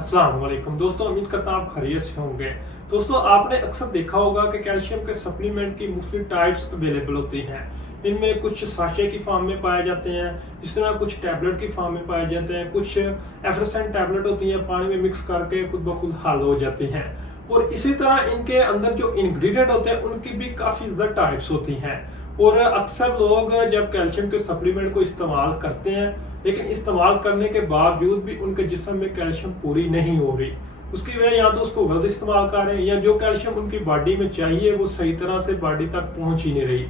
अस्सलाम वालेकुम दोस्तों, उम्मीद करता हूं आप खैरियत से होंगे। दोस्तों, आपने अक्सर देखा होगा कि कैल्शियम के सप्लीमेंट की मुख्तलिफ टाइप्स अवेलेबल होती हैं। इनमें कुछ साशे की फॉर्म में पाए जाते हैं, इस तरह कुछ टैबलेट की फॉर्म में पाए जाते हैं, कुछ एफरेसेंट टैबलेट होती हैं, पानी में मिक्स करके खुद ब खुद हल हो जाती हैं। और इसी तरह इनके अंदर जो इंग्रेडिएंट होते हैं उनकी भी काफ़ी ज़्यादा टाइप्स होती हैं। और अक्सर लोग जब कैल्शियम के सप्लीमेंट को इस्तेमाल करते हैं, लेकिन इस्तेमाल करने के बावजूद भी उनके जिस्म में कैल्शियम पूरी नहीं हो रही। उसकी वजह या तो उसको गलत इस्तेमाल कर रहे हैं, या जो कैल्शियम उनकी बॉडी में चाहिए वो सही तरह से बॉडी तक पहुंच ही नहीं रही।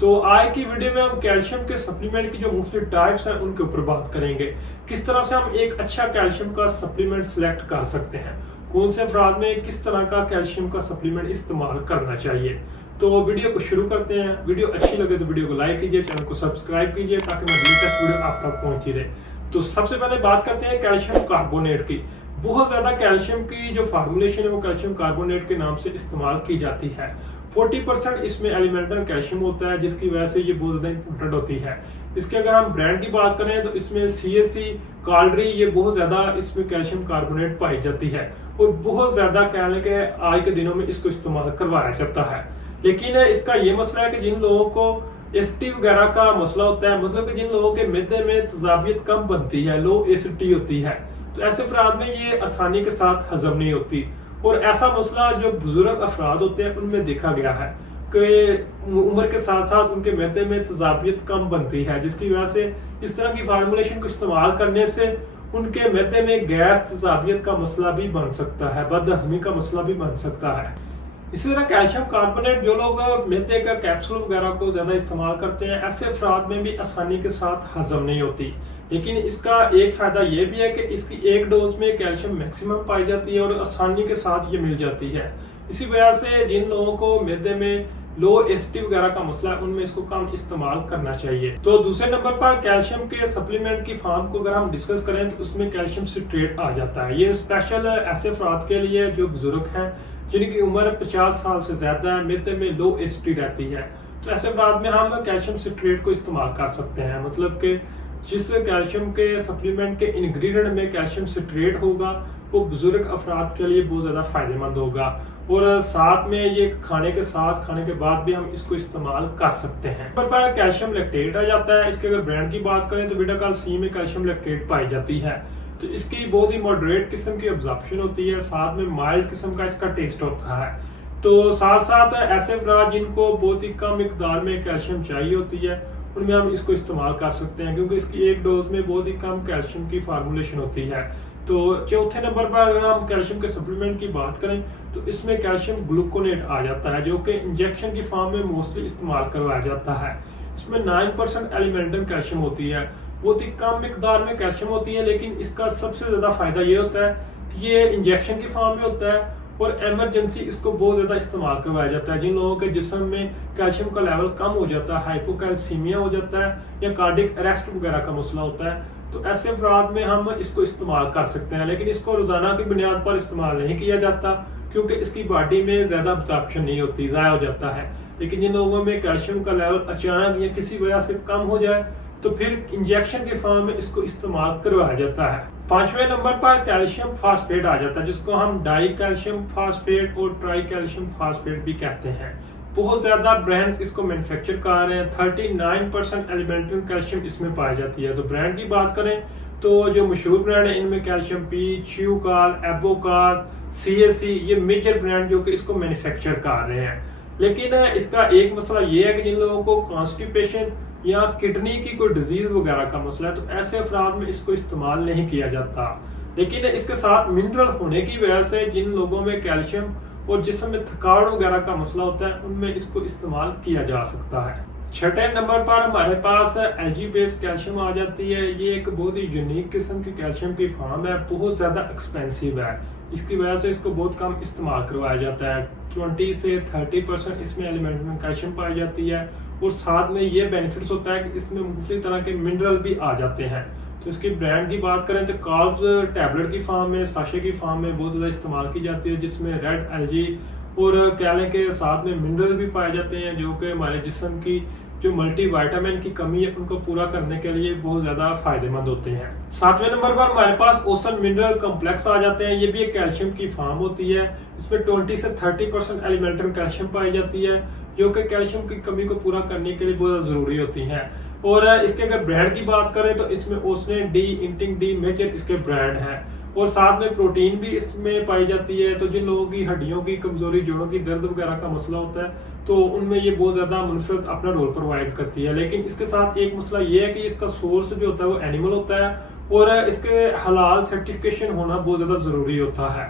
तो आज की वीडियो में हम कैल्शियम के सप्लीमेंट की जो मुख्तलिफ टाइप्स हैं उनके ऊपर बात करेंगे। किस तरह से हम एक अच्छा कैल्शियम का सप्लीमेंट सिलेक्ट कर सकते हैं, कौन से अफराद में किस तरह का कैल्शियम का सप्लीमेंट इस्तेमाल करना चाहिए। तो वीडियो को शुरू करते हैं। वीडियो अच्छी लगे तो वीडियो को लाइक कीजिए, चैनल को सब्सक्राइब कीजिए ताकि मैं लेटेस्ट वीडियो आप तक पहुंची रहे। तो सबसे पहले बात करते हैं कैल्शियम कार्बोनेट की। बहुत ज्यादा कैल्शियम की जो फार्मूलेशन है वो कैल्शियम कार्बोनेट के नाम से इस्तेमाल की जाती है। 40% इसमें एलिमेंटल कैल्शियम होता है, जिसकी वजह से ये बहुत ज्यादा इंपॉर्टेंट होती है। इसके अगर हम ब्रांड की बात करें तो इसमें CSC, कालरी, ये बहुत ज्यादा इसमें कैल्शियम कार्बोनेट पाई जाती है और बहुत ज्यादा कहने के आज के दिनों में इसको इस्तेमाल करवाया जाता है। लेकिन इसका ये मसला है कि जिन लोगों को एसिडिटी वगैरह का मसला होता है, मतलब कि जिन लोगों के मैदे में तेजाबियत कम बनती है, लो एसिडिटी होती है, तो ऐसे अफराद में ये आसानी के साथ हजम नहीं होती। और ऐसा मसला जो बुजुर्ग अफराद होते हैं उनमें देखा गया है कि उम्र के साथ साथ उनके मैदे में तेजाबियत कम बनती है, जिसकी वजह से इस तरह की फार्मूलेशन को इस्तेमाल करने से उनके मैदे में गैस तेजाबियत का मसला भी बन सकता है, बदहजमी का मसला भी बन सकता है। इसी तरह कैल्शियम कार्बोनेट जो लोग मैदे का कैप्सूल वगैरह को ज्यादा इस्तेमाल करते हैं, ऐसे अफराद में भी आसानी के साथ हजम नहीं होती। लेकिन इसका एक फायदा ये भी है कि इसकी एक डोज में कैल्शियम मैक्सिमम पाई जाती है और आसानी के साथ ये मिल जाती है। इसी वजह से जिन लोगों को मैदे में लो एसिडिटी वगैरह का मसला है उनमें इसको कम इस्तेमाल करना चाहिए। तो दूसरे नंबर पर कैल्शियम के सप्लीमेंट की फॉर्म को अगर हम डिस्कस करें तो उसमें कैल्शियम सिट्रेट आ जाता है। ये स्पेशल ऐसे अफराद के लिए जो बुजुर्ग हैं, जिनकी उम्र 50 साल से ज्यादा है, मैदे में लो एसिडिटी रहती है, तो ऐसे अफराद में हम कैल्शियम सिट्रेट को इस्तेमाल कर सकते हैं। मतलब कि जिस कैल्शियम के सप्लीमेंट के इंग्रेडिएंट में कैल्शियम सिट्रेट होगा वो बुजुर्ग अफराद के लिए बहुत ज्यादा फायदेमंद होगा। और साथ में ये खाने के बाद भी हम इसको इस्तेमाल कर सकते हैं। पर कैल्शियम लैक्टेट आ जाता है। इसके अगर ब्रांड की बात करें तो विटाकाल C में कैल्शियम लैक्टेट पाई जाती है। तो इसकी बहुत ही मॉडरेट किस्म की एब्जॉर्प्शन होती है, साथ में माइल्ड किस्म का इसका टेस्ट होता है। तो साथ साथ ऐसे अफराद जिनको बहुत ही कम मिकदार में कैल्शियम चाहिए होती है उनमें हम इसको इस्तेमाल कर सकते हैं, क्योंकि इसकी एक डोज में बहुत ही कम कैल्शियम की फार्मूलेशन होती है। तो चौथे नंबर पर अगर हम कैल्शियम के सप्लीमेंट की बात करें तो इसमें कैल्शियम ग्लूकोनेट आ जाता है, जो कि इंजेक्शन की फॉर्म में मोस्टली इस्तेमाल करवाया जाता है। इसमें 9% एलिमेंटल कैल्शियम होती है, बहुत ही कम मिकदार में कैल्शियम होती है। लेकिन इसका सबसे ज्यादा फायदा ये होता है कि ये इंजेक्शन की फॉर्म में होता है और इमरजेंसी इसको बहुत ज्यादा इस्तेमाल करवाया जाता है। जिन लोगों के जिस्म में कैल्शियम का लेवल कम हो जाता है, हाइपोकैल्सीमिया हो जाता है या कार्डिक अरेस्ट वगैरह का मसला होता है, तो ऐसे अफराद में हम इसको इस्तेमाल कर सकते हैं। लेकिन इसको रोजाना की बुनियाद पर इस्तेमाल नहीं किया जाता, क्योंकि इसकी बॉडी में ज्यादा एब्जॉर्प्शन नहीं होती, जाया हो जाता है। लेकिन जिन लोगों में कैल्शियम का लेवल अचानक या किसी वजह से कम हो जाए तो फिर इंजेक्शन के फॉर्म में इसको इस्तेमाल करवाया जाता है। 5वें नंबर पर कैल्शियम फास्फेट आ जाता है, जिसको हम डाई कैल्शियम फास्फेट और ट्राई कैल्शियम फास्फेट भी कहते हैं। बहुत ज्यादा ब्रांड्स इसको मैन्युफैक्चर कर रहे हैं। 39% एलिमेंटल कैल्शियम इसमें पाई जाती है। तो ब्रांड की बात करें तो जो मशहूर ब्रांड है इनमें कैल्शियम पी, च्यूकाल, एबोकाल, CSC, ये मेजर ब्रांड जो कि इसको मैन्युफैक्चर कर रहे हैं। लेकिन इसका एक मसला ये है कि जिन लोगों को कॉन्स्टिपेशन या किडनी की कोई डिजीज वगैरह का मसला है तो ऐसे अफराद में इसको इस्तेमाल नहीं किया जाता। लेकिन इसके साथ मिनरल होने की वजह से जिन लोगों में कैल्शियम और जिस्म में थकावट वगैरह का मसला होता है उनमें इसको इस्तेमाल किया जा सकता है। 6ठे नंबर पर हमारे पास Algae बेस्ड कैल्शियम आ जाती है। ये एक बहुत ही यूनिक किस्म की कैल्शियम की फॉर्म है, बहुत ज्यादा एक्सपेंसिव है। इसकी वजह से इसको बहुत कम इस्तेमाल करवाया जाता है। 20 से 30% इसमें एलिमेंटल कैल्शियम पाई जाती है और साथ में ये बेनिफिट्स होता है कि इसमें मुख्तलिफ तरह के मिनरल भी आ जाते हैं। तो इसकी ब्रांड की बात करें तो कार्ब्स टैबलेट की फॉर्म में, साशे की फॉर्म में बहुत ज्यादा इस्तेमाल की जाती है, जिसमें रेड एल्गी और कहने के साथ में मिनरल भी पाए जाते हैं जो कि हमारे जिस्म की जो मल्टीविटामिन की कमी है उनको पूरा करने के लिए बहुत ज्यादा फायदेमंद होते हैं। 7वें नंबर पर हमारे पास ओसन मिनरल कॉम्प्लेक्स आ जाते हैं। ये भी एक कैल्शियम की फार्म होती है। इसमें 20 से 30% एलिमेंट्री कैल्शियम पाई जाती है, जो कि कैल्शियम की कमी को पूरा करने के लिए बहुत जरूरी होती है। और इसके अगर ब्रांड की बात करें तो इसमें ओसने डी, इंटिंग डी मेजर इसके ब्रांड हैं। और साथ में प्रोटीन भी इसमें पाई जाती है। तो जिन लोगों की हड्डियों की कमजोरी, जोड़ों की दर्द वगैरह का मसला होता है तो उनमें ये बहुत ज्यादा मुनफरद अपना रोल प्रोवाइड करती है। लेकिन इसके साथ एक मसला ये है कि इसका सोर्स जो होता है वो एनिमल होता है और इसके हलाल सर्टिफिकेशन होना बहुत ज्यादा जरूरी होता है।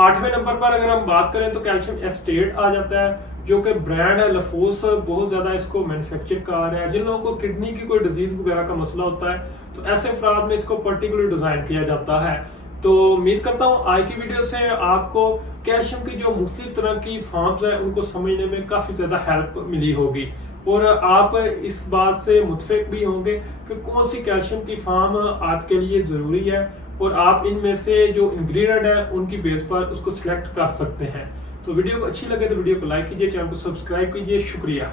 8वें नंबर पर अगर हम बात करें तो कैल्शियम एस्टेट आ जाता है, जो कि ब्रांड है लफोस, बहुत ज्यादा इसको मैन्युफैक्चर कर रहा है। जिन लोगों को किडनी की कोई डिजीज वगैरह का मसला होता है तो ऐसे अफराद में इसको पर्टिकुलर डिजाइन किया जाता है। तो उम्मीद करता हूँ आज की वीडियो से आपको कैल्शियम की जो मुख्तलिफ तरह की फॉर्म्स है उनको समझने में काफी ज्यादा हेल्प मिली होगी और आप इस बात से मुतफिक भी होंगे कि कौन सी कैल्शियम की फॉर्म आपके लिए जरूरी है और आप इनमें से जो इंग्रेडिएंट है उनकी बेस पर उसको सिलेक्ट कर सकते हैं। तो वीडियो को अच्छी लगे तो वीडियो को लाइक कीजिए, चैनल को सब्सक्राइब कीजिए। शुक्रिया।